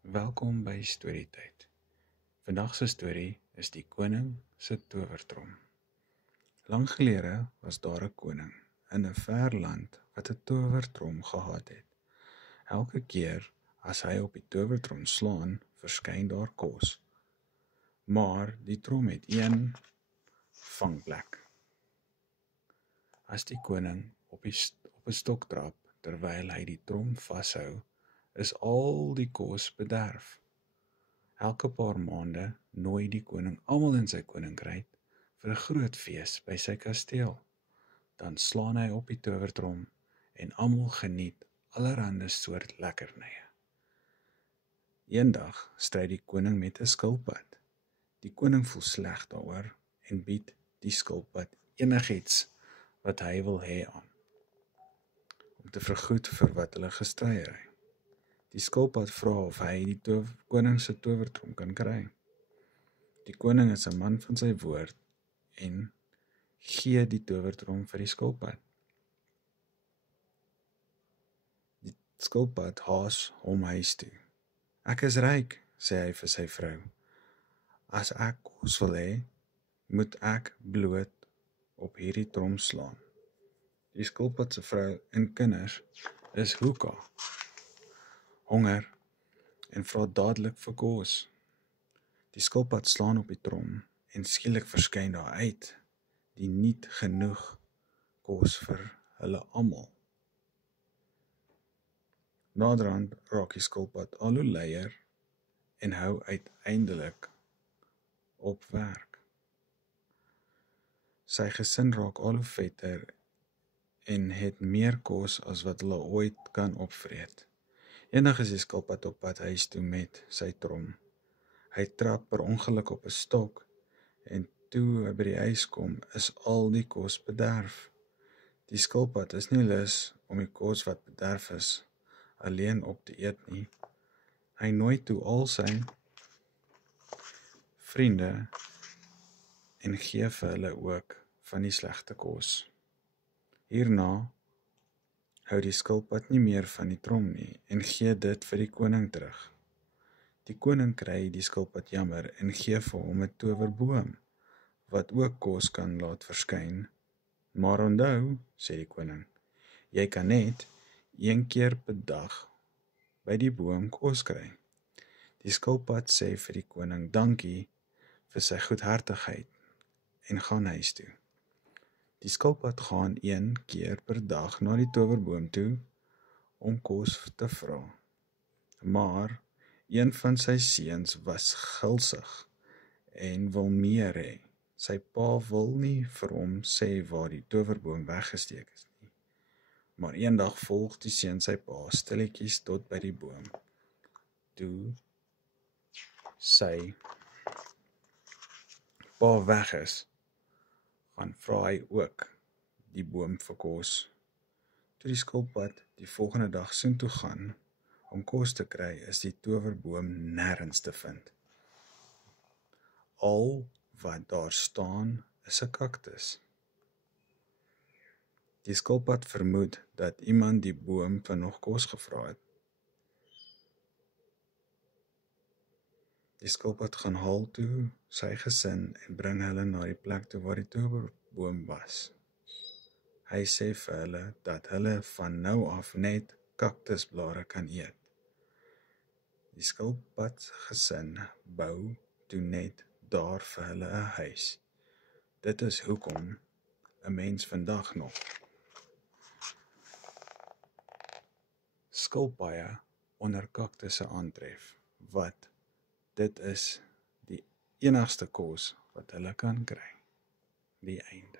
Welkom by Storytyd. Vandag se storie is die koning se towertrom. Lang gelede was daar 'n koning in 'n ver land wat 'n towertrom gehad het. Elke keer as hy op die towertrom slaan, verskyn daar kos. Maar die trom het een vangplek. As die koning op 'n stok trap terwyl hy die trom vashou, is al die kos bederf. Elke paar maande nooi die koning almal in sy koninkryk vir 'n groot fees by sy kasteel. Dan slaan hy op die towertrom en almal geniet allerhande soort lekkernye. Eendag stry die koning met 'n skilpad. Die koning voel sleg daaroor en bied die skilpad enigiets wat hy wil hê aan, om te vergoed vir wat hulle gestryery. Die skilpad vra of hy die koning se towertrom kan kry. Die koning is 'n man van sy woord en gee die towertrom vir die skilpad. Die skilpad haas hom huis toe. "Ek is ryk," sê hy vir sy vrou. "As ek kos wil hê, moet ek bloot op hierdie trom slaan." Die skilpad se vrou en kinders is hoeka, honger en vra dadelik vir kos. Die skilpad slaan op die trom en skielik verskyn daar uit die niet genoeg kos vir hulle almal. Naderhand raak die skilpad al hoe luier en hou uiteindelik op werk. Sy gesin raak al hoe vetter en het meer kos as wat hulle ooit kan opvreet. Eendag is die skilpad op pad huis toe met sy trom. Hy trap per ongeluk op 'n stok en toe hy by die huis kom, is al die kos bederf. Die skilpad is nie lus om die kos wat bederf is alleen op te eet nie. Hy nooi toe al sy vriende en gee vir hulle ook van die slegte kos. Hierna hou die skilpad nie meer van die trom nie en gee dit vir die koning terug. Die koning kry die skilpad jammer en gee vir hom 'n towerboom wat ook kos kan laat verskyn. "Maar onthou," sê die koning, "jy kan net een keer per dag by die boom kos kry." Die skilpad sê vir die koning dankie vir sy goedhartigheid en gaan huis toe. Die skilpad gaan een keer per dag na die towerboom toe om kos te vra. Maar een van sy seuns was gulsig en wil meer hê. Sy pa wil nie vir hom sê waar die towerboom weggesteek is nie. Maar eendag volg die seun sy pa stilletjies tot by die boom. Toe sy pa weg is, gaan vra hy ook die boom vir kos. Toe die skilpad die volgende dag soontoe gaan om kos te kry, is die towerboom nêrens te vind. Al wat daar staan is 'n kaktus. Die skilpad vermoed dat iemand die boom vir nog kos gevra het. Die skilpad gaan haal toe sy gesin en bring hulle na die plek toe waar die towerboom was. Hy sê vir hulle dat hulle van nou af net kaktusblare kan eet. Die skilpad gesin bou toe net daar vir hulle 'n huis. Dit is hoekom 'n mens vandag nog skilpaaie onder kaktusse aantref, wat dit is die enigste kos wat hulle kan kry. Die einde.